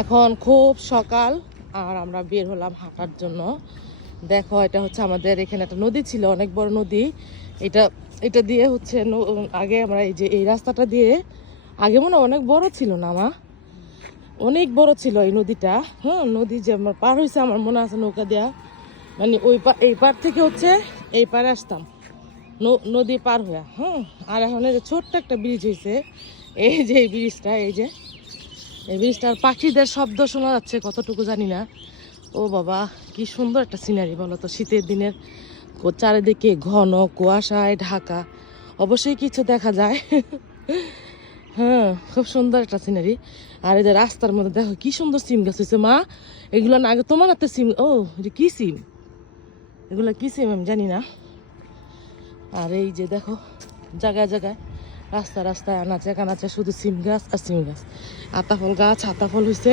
এখন খুব সকাল আর আমরা বের হলাম হাঁটার জন্য। দেখো এটা হচ্ছে আমাদের এখানে একটা নদী ছিল, অনেক বড় নদী। এটা এটা দিয়ে হচ্ছে আগে আমরা এই রাস্তাটা দিয়ে আগে মনে হয় অনেক বড় ছিল না মা, অনেক বড় ছিল এই নদীটা। হ্যাঁ, নদী যে আমার পার হয়েছে আমার মনে আছে নৌকা দেয়া, মানে এই পার থেকে হচ্ছে এই পারে আসতাম নদী পার হয়ে। হ্যাঁ, আর এখন এই যে ছোট্ট একটা ব্রিজ হয়েছে, এই যে এই ব্রিজটা, এই ব্রিজটার পাখিদের শব্দ শোনা যাচ্ছে কতটুকু জানি না। ও বাবা, কি সুন্দর একটা সিনারি বলো তো, শীতের দিনের চারিদিকে ঘন কুয়াশায় ঢাকা, অবশ্যই কিছু দেখা যায়। হ্যাঁ, খুব সুন্দর একটা সিনারি। আর এই যে রাস্তার মধ্যে দেখো কি সুন্দর সিম গাছ হয়েছে মা, এগুলো না আগে তোমার হাতে সিম, ও এটা কি সিম, এগুলো কি সিম আমি জানি না। আর এই যে দেখো জায়গায় জায়গায় রাস্তায় আনাচে কানাচে শুধু সিম গাছ আর সিম গাছ, আতা ফল গাছ, আতা ফল হয়েছে।